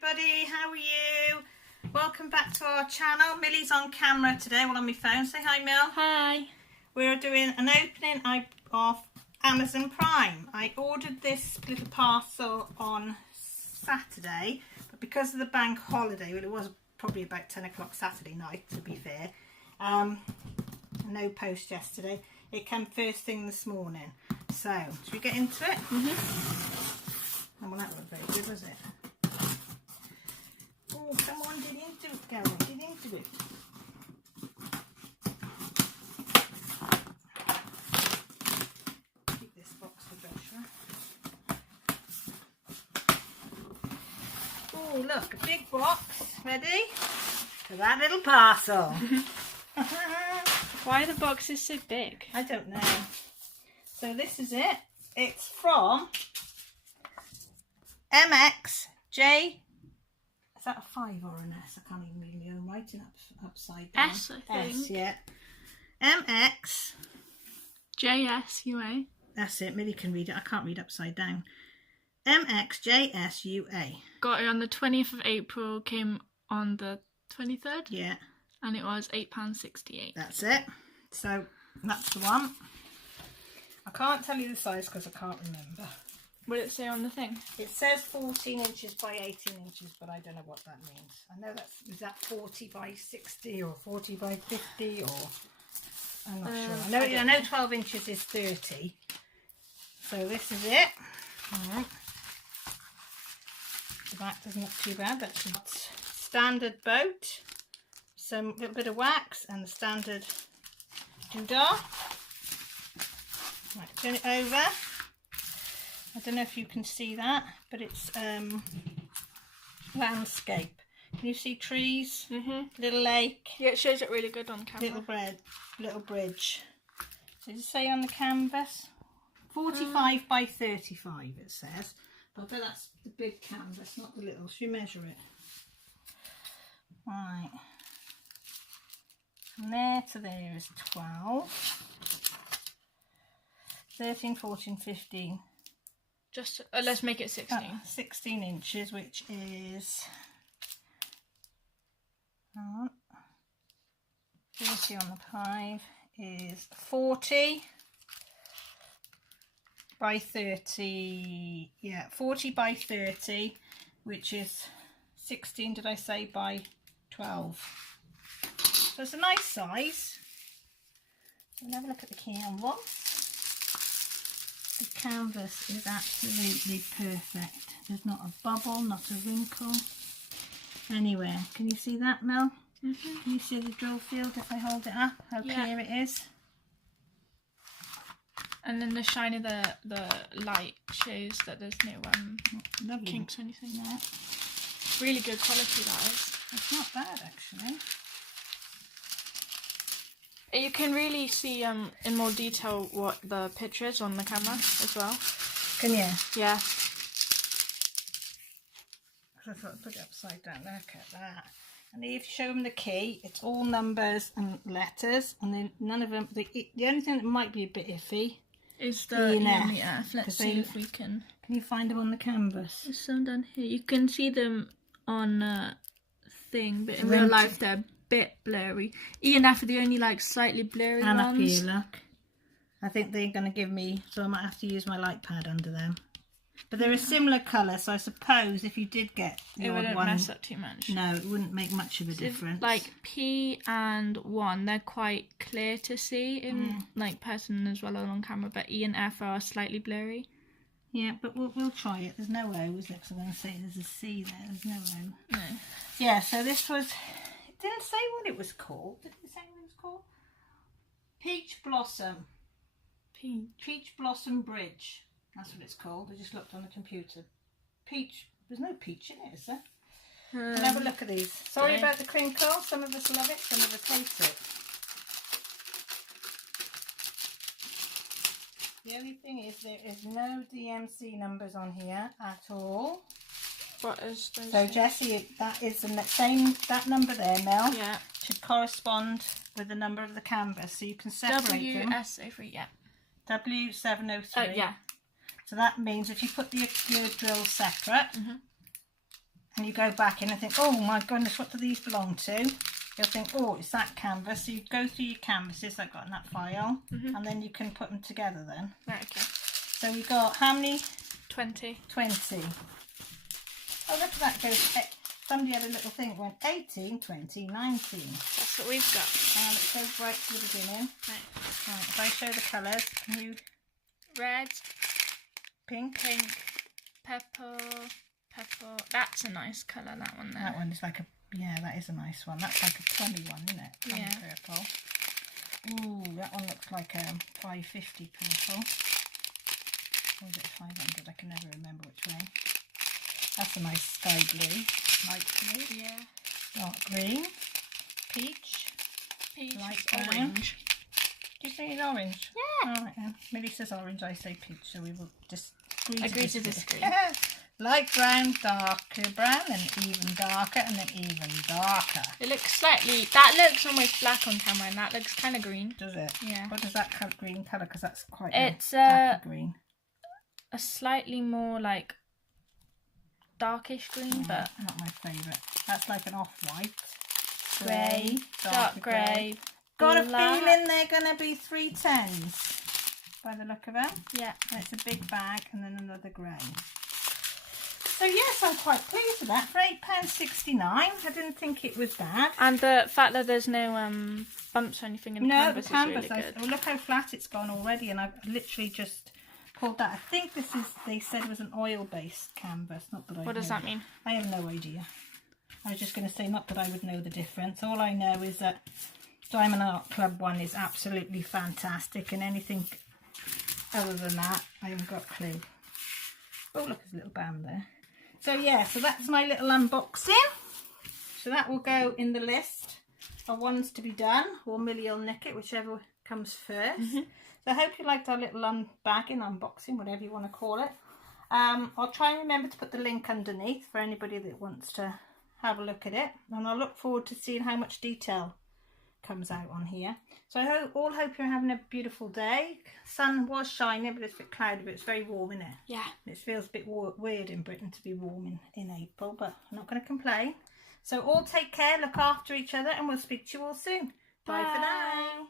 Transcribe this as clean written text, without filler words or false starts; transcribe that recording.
Everybody, how are you? Welcome back to our channel. Millie's on camera today, well on my phone. Say hi, Mill. Hi. We're doing an opening of Amazon Prime. I ordered this little parcel on Saturday, but because of the bank holiday, well, it was probably about 10 o'clock Saturday night, to be fair. No post yesterday. It came first thing this morning. So, should we get into it? Oh, well, that wasn't very good, was it? Oh, come on, get into it, Carol. Get into it. Keep this box for Joshua. Oh, look, a big box. Ready? For that little parcel. Why are the boxes so big? I don't know. So this is it. It's from MXJ. Is that a 5 or an S? I can't even read my own writing upside down. S, I think. S, yeah. MXJSUA. That's it. Millie can read it. I can't read upside down. MXJSUA. Got it on the 20th of April, came on the 23rd. Yeah. And it was £8.68. That's it. So that's the one. I can't tell you the size because I can't remember. What did it say on the thing? It says 14 inches by 18 inches, but I don't know what that means. I know is that 40 by 60 or 40 by 50 or I'm not sure. I know 12 inches is 30. So this is it. Right. The back doesn't look too bad. That's a standard boat, some little bit of wax, and the standard doodah. Right, turn it over. I don't know if you can see that, but it's landscape. Can you see trees? Little lake. Yeah, it shows it really good on camera. Little bridge. Does it say on the canvas? 45 by 35 it says. But I bet that's the big canvas, not the little. Should we measure it? Right. From there to there is 12. 13, 14, 15. Just let's make it 16. 16 inches, which is 30 on the 5 is 40 by 30. Yeah, 40 by 30, which is 16, did I say, by 12. So it's a nice size. We'll have a look at the canvas. The canvas is absolutely perfect. There's not a bubble, not a wrinkle anywhere. Can you see that, Mel? Can you see the drill field if I hold it up? How clear it is? And then the shine of the light shows that there's no kinks or anything. Yeah. Really good quality, that is. It's not bad, actually. You can really see in more detail what the picture is on the camera as well. Can you? Yeah. I thought I'd put it upside down. Look at that. And if you show them the key, it's all numbers and letters, and then none of them. The only thing that might be a bit iffy is the EMF. Let's see if we can. Can you find them on the canvas? There's some down here. You can see them on thing, but in real life they're a bit blurry. E and F are the only slightly blurry ones. And up here, look. I think they're going to give me, so I might have to use my light pad under them. But they're a similar colour, so I suppose if you did get it wouldn't mess up too much. No, it wouldn't make much of a difference. Like P and 1, they're quite clear to see in person as well as on camera, but E and F are slightly blurry. Yeah, but we'll try it. There's no O, is there? Because I'm going to say there's a C there. There's no O. No. Yeah, so this was. It didn't say what it was called. Did it say what it was called? Peach Blossom. Peach Blossom Bridge. That's what it's called. I just looked on the computer. Peach. There's no peach in it, is there? We'll have a look at these. Sorry about the crinkle. Some of us love it, some of us hate it. The only thing is there is no DMC numbers on here at all. What is those? So Jessie, that is the same, that number there, Mel. Yeah. Should correspond with the number of the canvas. So you can separate them. WS03, yeah. W703. Yeah. So that means if you put your drill separate, and you go back in and think, oh my goodness, what do these belong to? You'll think, oh, it's that canvas. So you go through your canvases I've got in that file, and then you can put them together then. Right, okay. So we got how many? 20. 20. Oh, look at that. Somebody had a little thing, went 18, 20, 19. That's what we've got. Let's go right to the beginning. Right. Right, if I show the colours, can you? Red, Pink. purple. That's a nice colour, that one there. That one is like a, yeah, that is a nice one. That's like a 20 one, isn't it? Yeah. Purple. Ooh, that one looks like a 550 purple. Or is it 500? I can never remember which way. That's a nice sky blue. Light blue. Yeah. Dark green. Peach. Light brown. Orange. Do you say it's orange? Yeah. Alright then. Millie says orange, I say peach, so we will just Agree to disagree. Light brown, darker brown, and even darker, and then even darker. It looks slightly, that looks almost black on camera, and that looks kind of green. Does it? Yeah. What does that green colour? Because that's quite It's a green. A slightly more like darkish green, but not my favourite. That's like an off-white. grey, dark grey. Got a black. feeling they're going to be 3 10s by the look of them. Yeah. And it's a big bag and then another grey. So yes, I'm quite pleased with that. For £8.69, I didn't think it was bad. And the fact that there's no bumps or anything in the canvas the canvas. is really good. Oh, look how flat it's gone already, and I've literally just pulled that. I think this is, they said it was an oil-based canvas. Not that I What does that mean? I have no idea. I was just going to say, not that I would know the difference. All I know is that Diamond Art Club one is absolutely fantastic, and anything other than that, I haven't got a clue. Oh, look, there's a little band there. So yeah, so that's my little unboxing. So that will go in the list of ones to be done, or Millie will nick it, whichever comes first. So I hope you liked our little unbagging, unboxing, whatever you want to call it. I'll try and remember to put the link underneath for anybody that wants to have a look at it, and I look forward to seeing how much detail comes out on here. So I all hope you're having a beautiful day. Sun was shining, but it's a bit cloudy, but it's very warm, isn't it? Yeah. It feels a bit weird in Britain to be warm in April, but I'm not going to complain. So all take care, look after each other, and we'll speak to you all soon. Bye for now.